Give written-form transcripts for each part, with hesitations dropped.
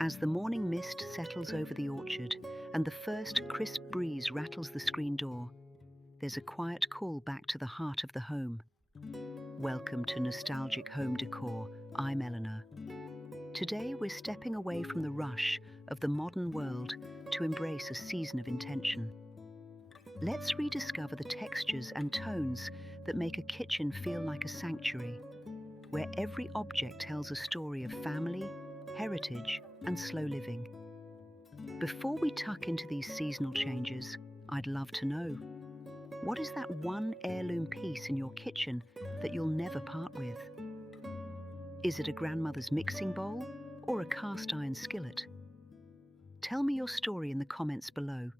As the morning mist settles over the orchard and the first crisp breeze rattles the screen door, there's a quiet call back to the heart of the home. Welcome to Nostalgic Home Decor. I'm Eleanor. Today we're stepping away from the rush of the modern world to embrace a season of intention. Let's rediscover the textures and tones that make a kitchen feel like a sanctuary, where every object tells a story of family, heritage, and slow living. Before we tuck into these seasonal changes, I'd love to know, what is that one heirloom piece in your kitchen that you'll never part with? Is it a grandmother's mixing bowl or a cast iron skillet? Tell me your story in the comments below.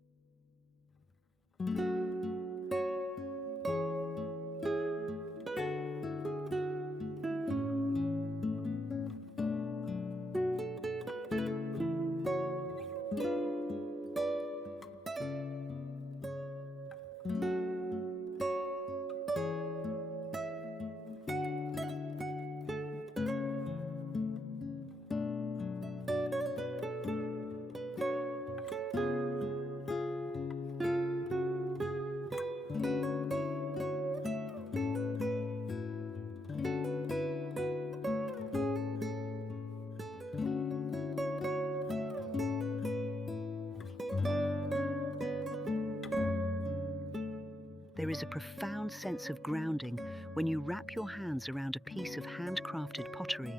There is a profound sense of grounding when you wrap your hands around a piece of handcrafted pottery.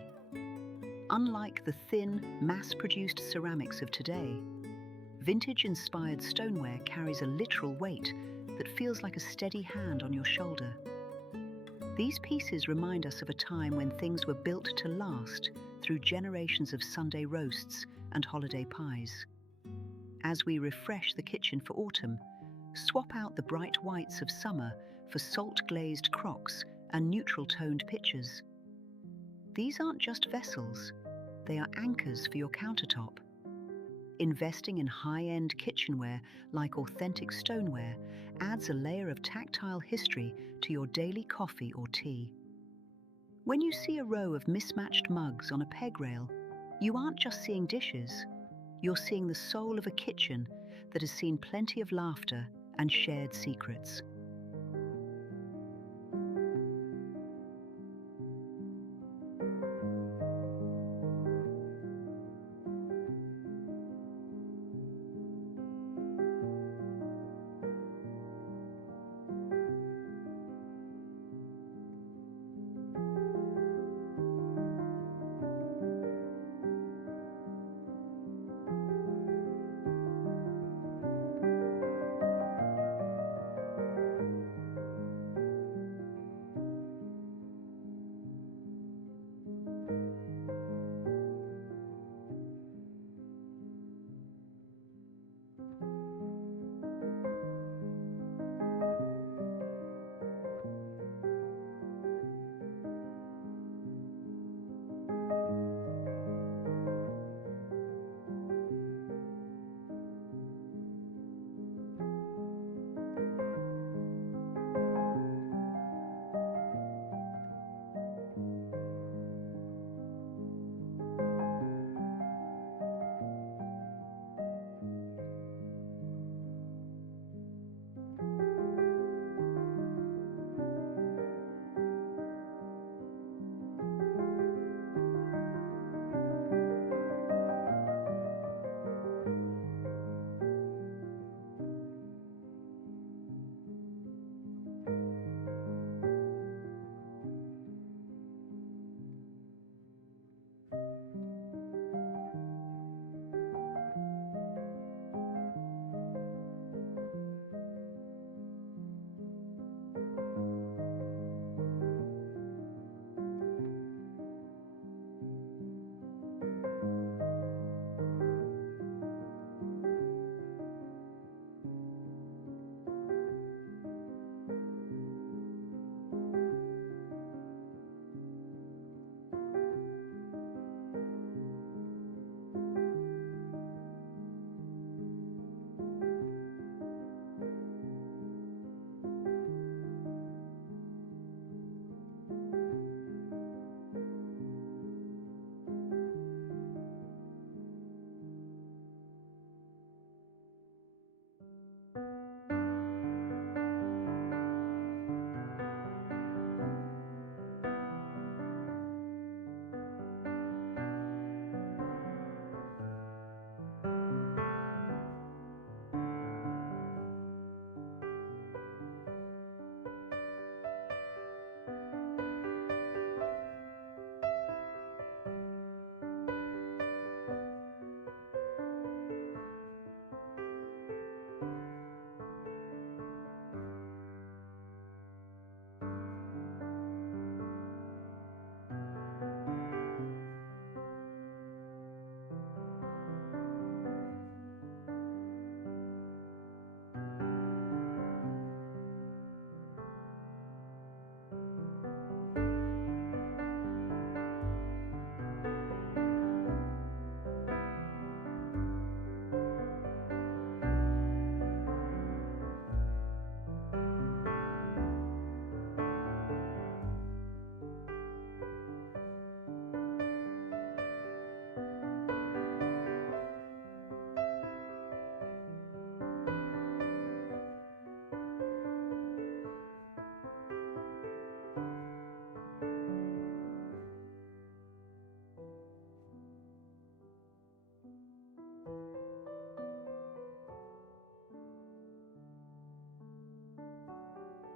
Unlike the thin, mass-produced ceramics of today, vintage-inspired stoneware carries a literal weight that feels like a steady hand on your shoulder. These pieces remind us of a time when things were built to last through generations of Sunday roasts and holiday pies. As we refresh the kitchen for autumn, swap out the bright whites of summer for salt-glazed crocks and neutral-toned pitchers. These aren't just vessels, they are anchors for your countertop. Investing in high-end kitchenware like authentic stoneware adds a layer of tactile history to your daily coffee or tea. When you see a row of mismatched mugs on a peg rail, you aren't just seeing dishes, you're seeing the soul of a kitchen that has seen plenty of laughter and shared secrets.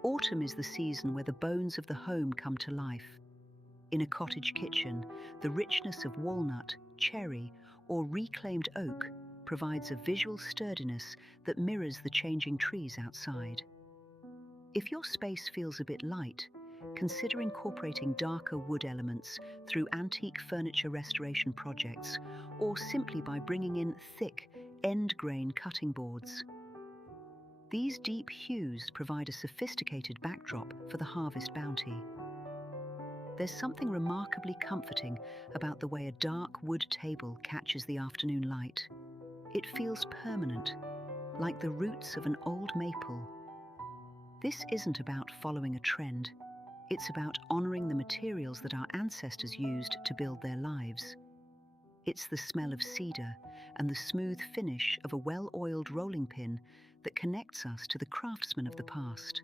Autumn is the season where the bones of the home come to life. In a cottage kitchen, the richness of walnut, cherry, or reclaimed oak provides a visual sturdiness that mirrors the changing trees outside. If your space feels a bit light, consider incorporating darker wood elements through antique furniture restoration projects or simply by bringing in thick, end-grain cutting boards. These deep hues provide a sophisticated backdrop for the harvest bounty. There's something remarkably comforting about the way a dark wood table catches the afternoon light. It feels permanent, like the roots of an old maple. This isn't about following a trend. It's about honoring the materials that our ancestors used to build their lives. It's the smell of cedar and the smooth finish of a well-oiled rolling pin that connects us to the craftsmen of the past.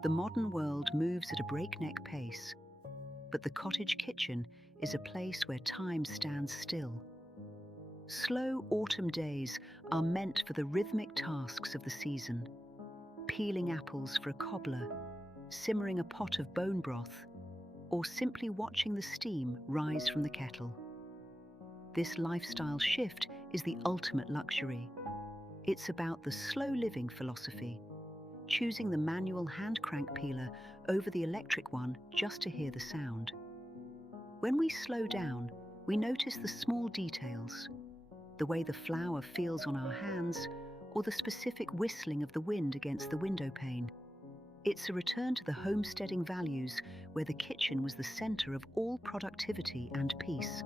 The modern world moves at a breakneck pace, but the cottage kitchen is a place where time stands still. Slow autumn days are meant for the rhythmic tasks of the season: peeling apples for a cobbler, simmering a pot of bone broth, or simply watching the steam rise from the kettle. This lifestyle shift is the ultimate luxury. It's about the slow living philosophy, choosing the manual hand crank peeler over the electric one just to hear the sound. When we slow down, we notice the small details, the way the flour feels on our hands, or the specific whistling of the wind against the window pane. It's a return to the homesteading values where the kitchen was the center of all productivity and peace.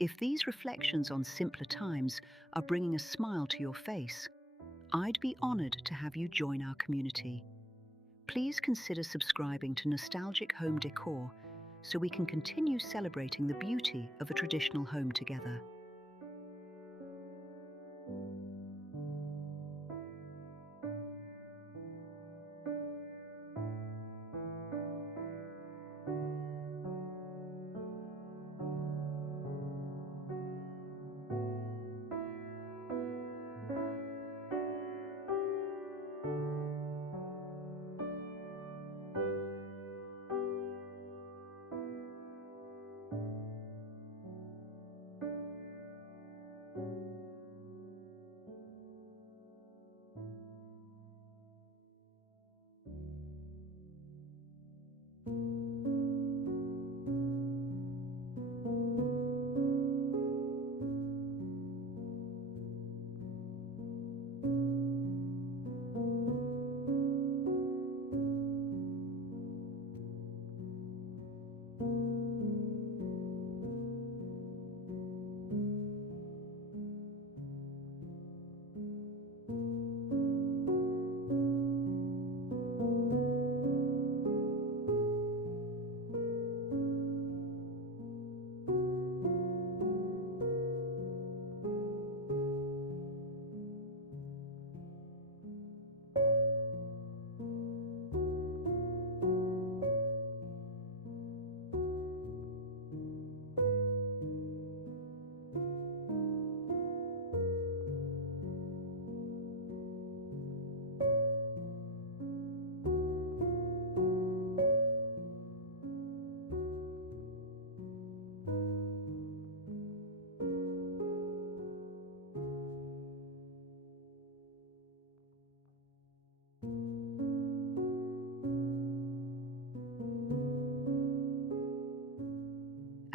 If these reflections on simpler times are bringing a smile to your face, I'd be honored to have you join our community. Please consider subscribing to Nostalgic Home Decor so we can continue celebrating the beauty of a traditional home together.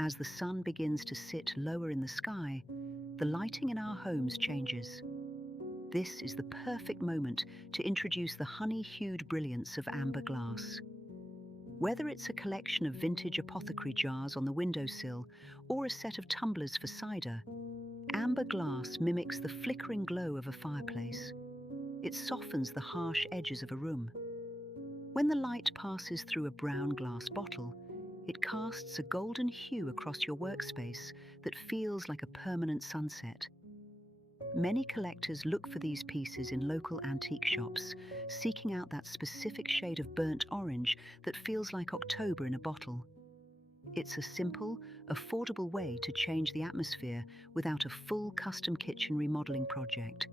as the sun begins to sit lower in the sky, the lighting in our homes changes. This is the perfect moment to introduce the honey-hued brilliance of amber glass. Whether it's a collection of vintage apothecary jars on the windowsill or a set of tumblers for cider, amber glass mimics the flickering glow of a fireplace. It softens the harsh edges of a room. When the light passes through a brown glass bottle, it casts a golden hue across your workspace that feels like a permanent sunset. Many collectors look for these pieces in local antique shops, seeking out that specific shade of burnt orange that feels like October in a bottle. It's a simple, affordable way to change the atmosphere without a full custom kitchen remodeling project.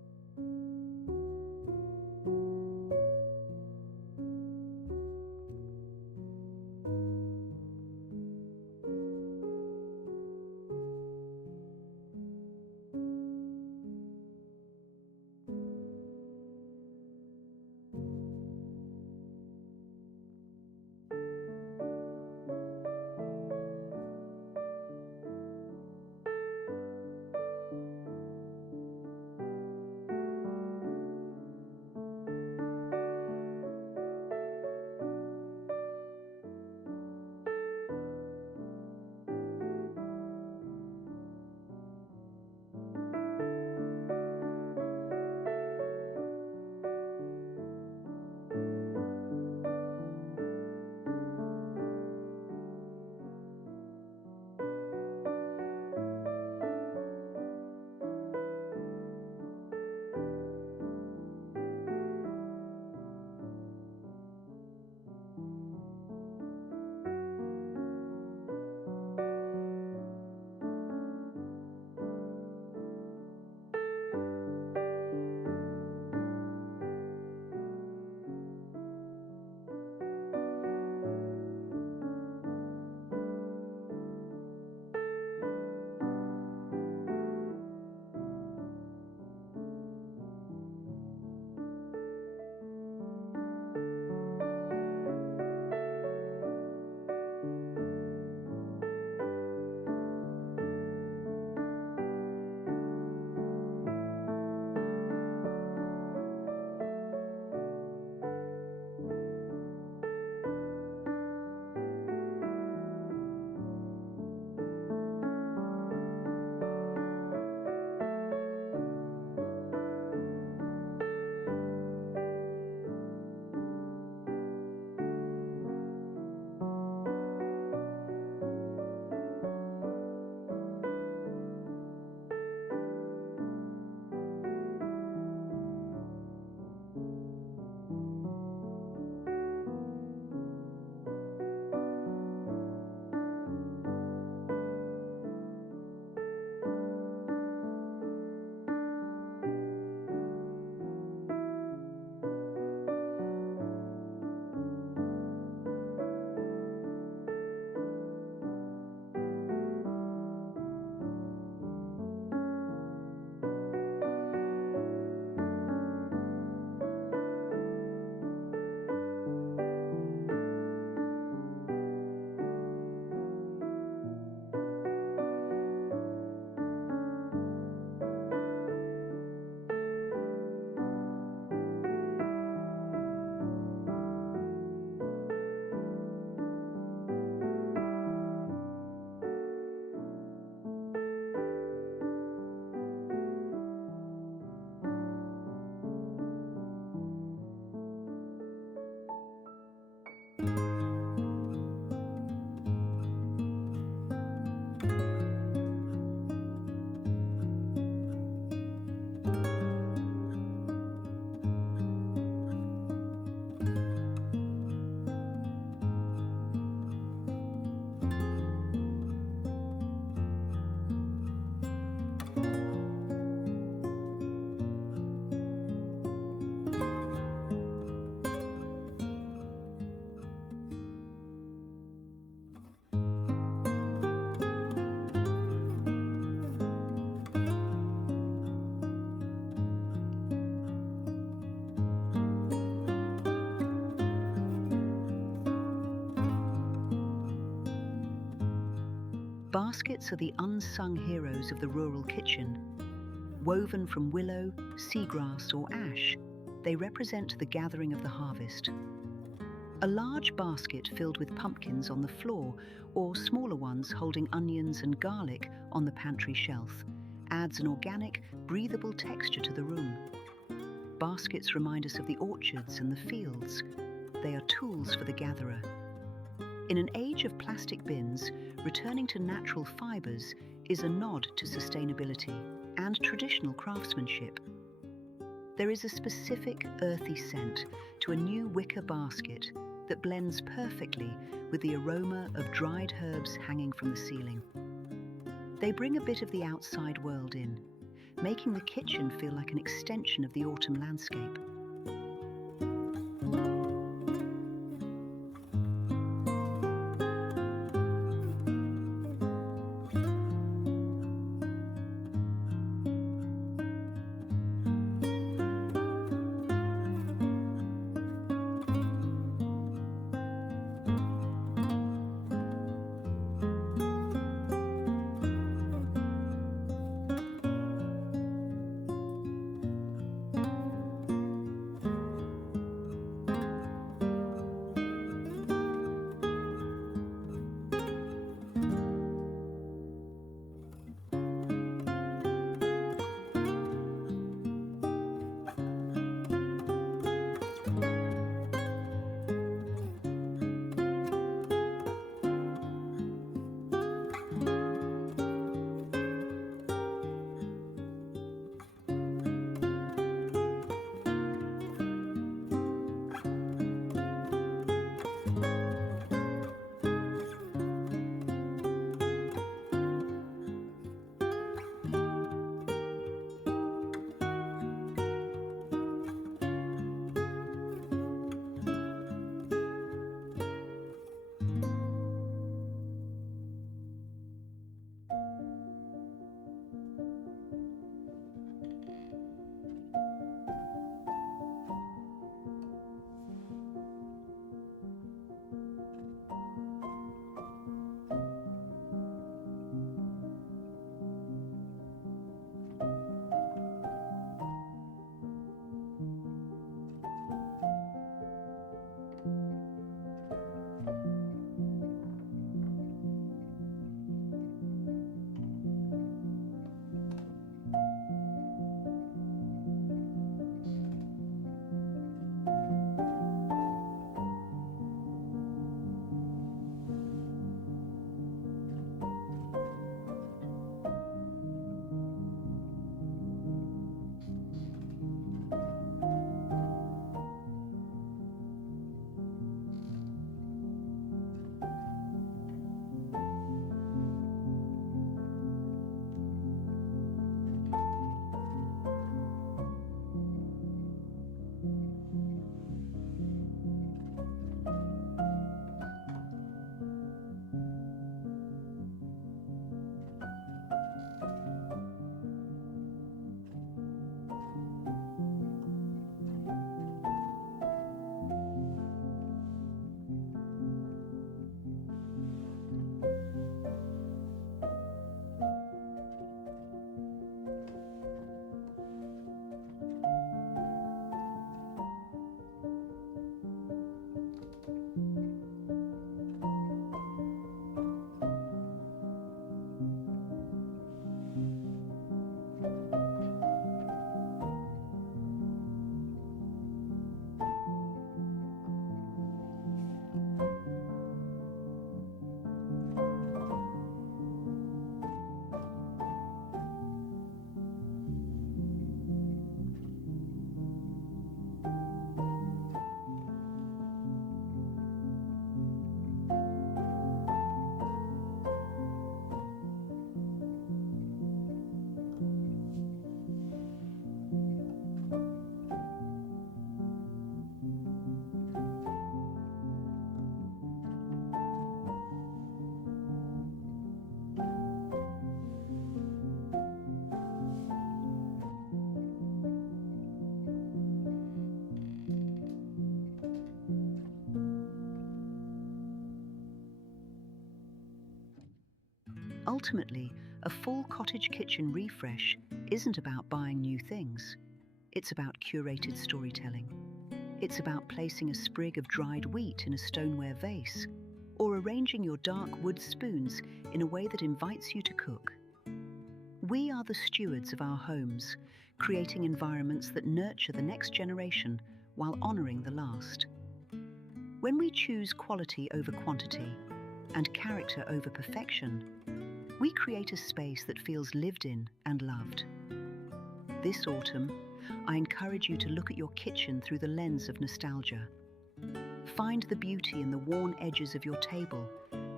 Baskets are the unsung heroes of the rural kitchen. Woven from willow, seagrass, or ash, they represent the gathering of the harvest. A large basket filled with pumpkins on the floor, or smaller ones holding onions and garlic on the pantry shelf, adds an organic, breathable texture to the room. Baskets remind us of the orchards and the fields. They are tools for the gatherer. In an age of plastic bins, returning to natural fibres is a nod to sustainability and traditional craftsmanship. There is a specific earthy scent to a new wicker basket that blends perfectly with the aroma of dried herbs hanging from the ceiling. They bring a bit of the outside world in, making the kitchen feel like an extension of the autumn landscape. Ultimately, a full cottage kitchen refresh isn't about buying new things. It's about curated storytelling. It's about placing a sprig of dried wheat in a stoneware vase, or arranging your dark wood spoons in a way that invites you to cook. We are the stewards of our homes, creating environments that nurture the next generation while honoring the last. When we choose quality over quantity and character over perfection, we create a space that feels lived in and loved. This autumn, I encourage you to look at your kitchen through the lens of nostalgia. Find the beauty in the worn edges of your table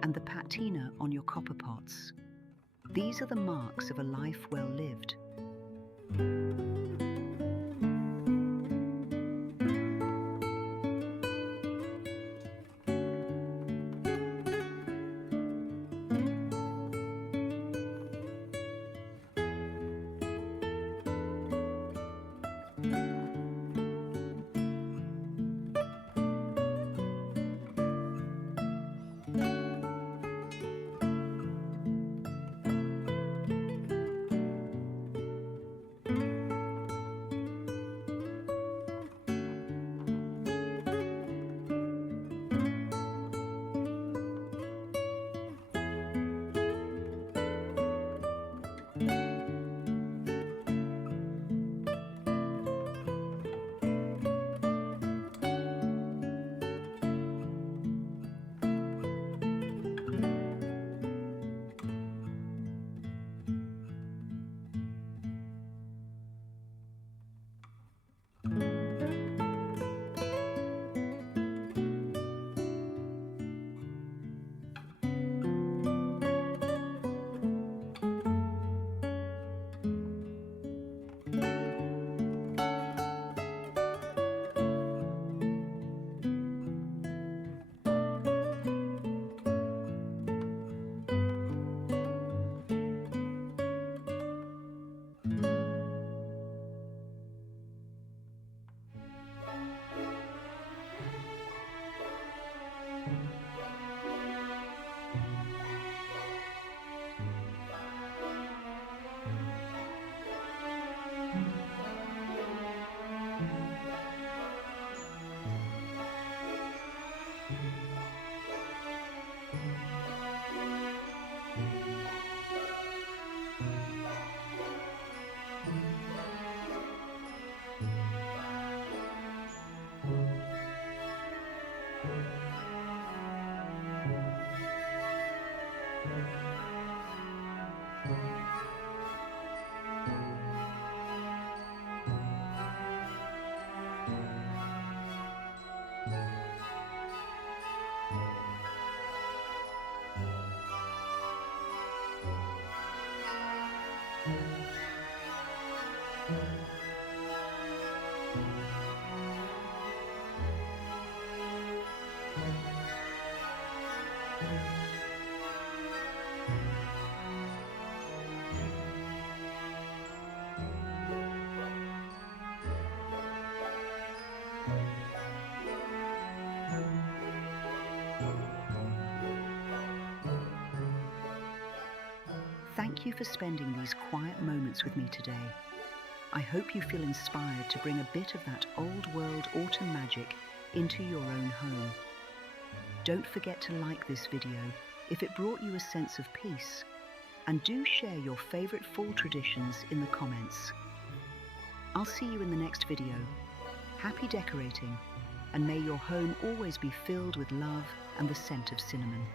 and the patina on your copper pots. These are the marks of a life well lived. Thank you for spending these quiet moments with me today. I hope you feel inspired to bring a bit of that old world autumn magic into your own home. Don't forget to like this video if it brought you a sense of peace, and do share your favorite fall traditions in the comments. I'll see you in the next video. Happy decorating, and may your home always be filled with love and the scent of cinnamon.